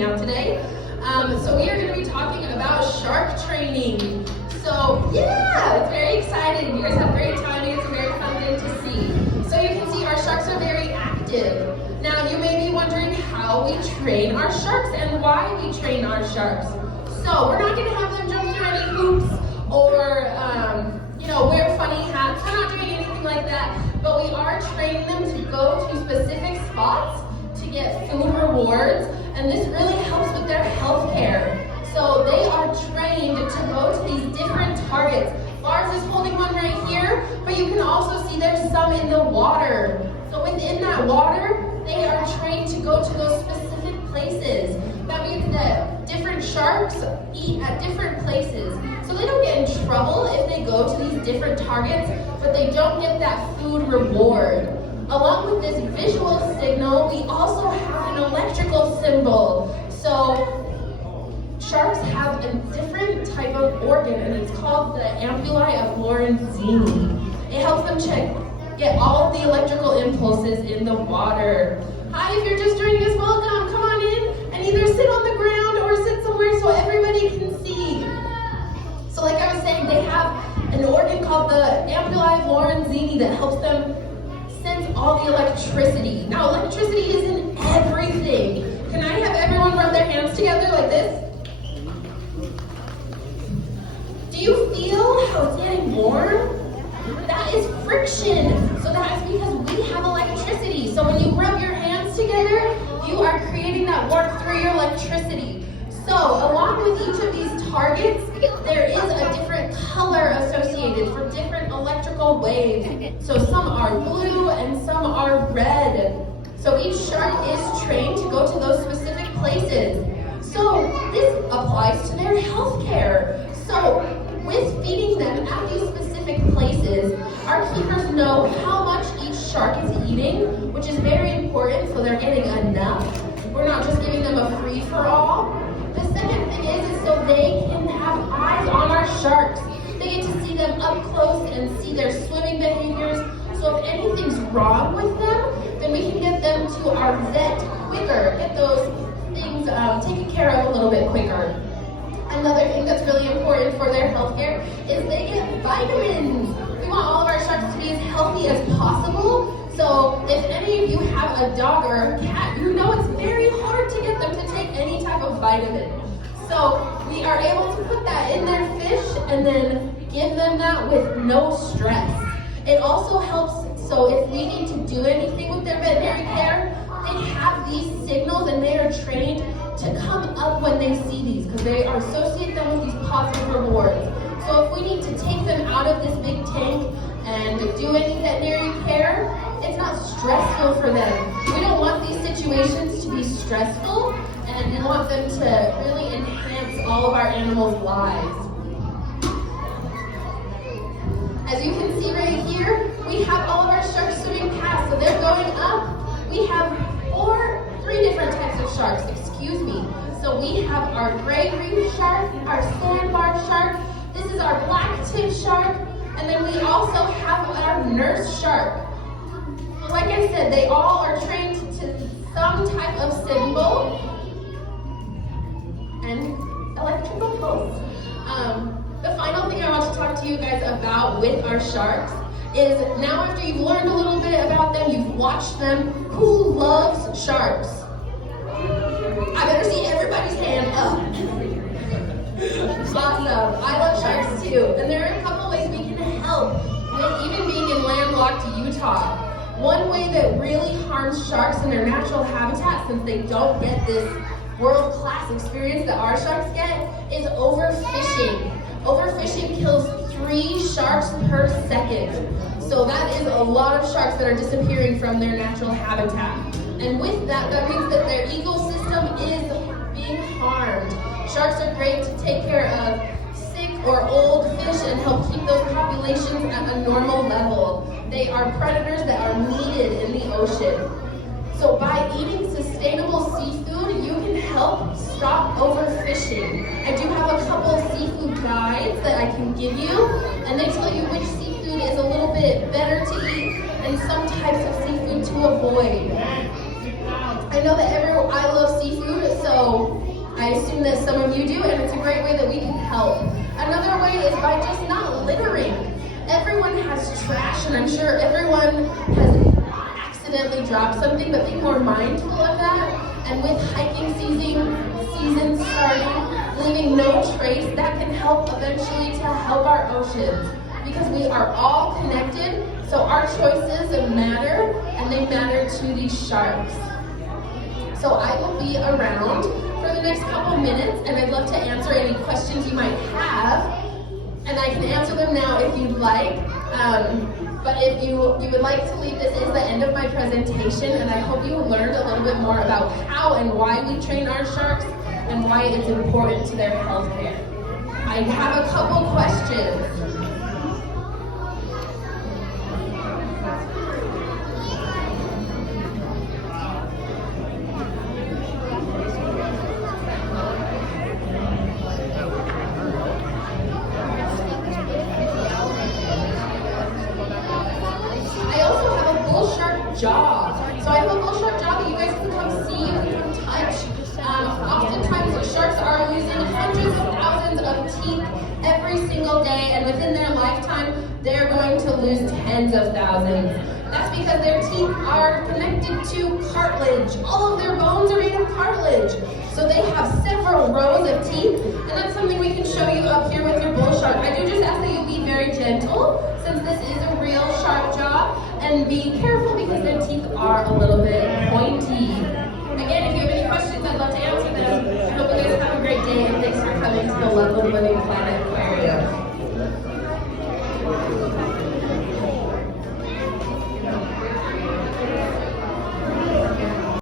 me out today. So we are going to be talking about shark training. So yeah, it's very exciting. You guys have great timing. It's a very fun thing to see. So you can see our sharks are very active. Now you may be wondering how we train our sharks and why we train our sharks. So we're not going to have them jump through any hoops or wear funny hats. We're not doing anything like that. But we are training them to go to specific spots to get food rewards, and this really helps with their health care. So they are trained to go to these different targets. Lars is holding one right here, but you can also see there's some in the water. So within that water, they are trained to go to those specific places. That means that different sharks eat at different places. So they don't get in trouble if they go to these different targets, but they don't get that food reward. Along with this visual signal, we also have an electrical symbol. So sharks have a different type of organ, and it's called the ampullae of Lorenzini. It helps them get all of the electrical impulses in the water. Hi, if you're just joining us, welcome. Come on in and either sit on the ground or sit somewhere so everybody can see. So like I was saying, they have an organ called the ampullae of Lorenzini that helps them sense all the electricity. Now, electricity is in everything. Can I have everyone rub their hands together like this? Do you feel how it's getting warm? That is friction. So that is because we have electricity. So when you rub your hands together, you are creating that warmth through your electricity. So along with each of these targets, there is a different color associated for different electrical waves. So some are blue and some are red. So each shark is trained to go to those specific places. So this applies to their health care. So with feeding them at these specific places, our keepers know how much each shark is eating, which is very important so they're getting enough. We're not just giving them a free-for-all. The second thing is so they can have eyes on our sharks. They get to see them up close and see their swimming behaviors. So if anything's wrong with them, then we can get them to our vet quicker, get those things taken care of a little bit quicker. Another thing that's really important for their health care is they get vitamins. We want all of our sharks to be as healthy as possible. So if any of you have a dog or a cat, you know it's very hard to get them to take any type of vitamin. So we are able to put that in their fish and then give them that with no stress. It also helps, so if we need to do anything with their veterinary care, they have these signals and they are trained to come up when they see these because they are associate them with these positive rewards. So if we need to take them out of this big tank and do any veterinary care, it's not stressful for them. We don't want these situations to be stressful, and we want them to really enhance all of our animals' lives. As you can see right here, we have all of our sharks swimming past, so they're going up. We have three different types of sharks, excuse me. So we have our gray reef shark, our sandbar shark, this is our black tip shark, and then we also have our nurse shark. Like I said, they all are trained to some type of symbol and electrical pulse. The final thing I want to talk to you guys about with our sharks is now after you've learned a little bit about them, you've watched them, who loves sharks? I better see everybody's hand up. Awesome. I love sharks too. And there are a couple ways we can help with even being in landlocked Utah. One way that really harms sharks in their natural habitat, since they don't get this world-class experience that our sharks get, is overfishing. Overfishing kills 3 sharks per second. So that is a lot of sharks that are disappearing from their natural habitat. And with that, that means that their ecosystem is being harmed. Sharks are great to take care of sick or old fish and help keep those populations at a normal level. They are predators that are needed in the ocean. So by eating sustainable seafood, you can help stop overfishing. I do have a couple seafood guides that I can give you, and they tell you which seafood is a little bit better to eat and some types of seafood to avoid. I know that I love seafood, so I assume that some of you do, and it's a great way that we can help. Another way is by just not littering. Everyone has trash, and I'm sure everyone has accidentally dropped something, but be more mindful of that. And with hiking season starting, leaving no trace, that can help eventually to help our oceans. Because we are all connected, so our choices matter, and they matter to these sharks. So I will be around for the next couple minutes, and I'd love to answer any questions you might have. And I can answer them now if you'd like. But if you would like to leave, this is the end of my presentation, and I hope you learned a little bit more about how and why we train our sharks and why it's important to their health care. I have a couple questions. Jaw. So I have a bull shark jaw that you guys can come see and come touch. Oftentimes sharks are losing hundreds of thousands of teeth every single day, and within their lifetime, they're going to lose tens of thousands. That's because their teeth are connected to cartilage. All of their bones are made of cartilage. So they have several rows of teeth, and that's something we can show you up here with your bull shark. I do just ask that you be very gentle, since this is a real shark jaw, and be careful because their teeth are a little bit pointy. Again, if you have any questions, I'd love to answer them. I hope you guys have a great day, and thanks for coming to the Love of Living Planet Aquarium.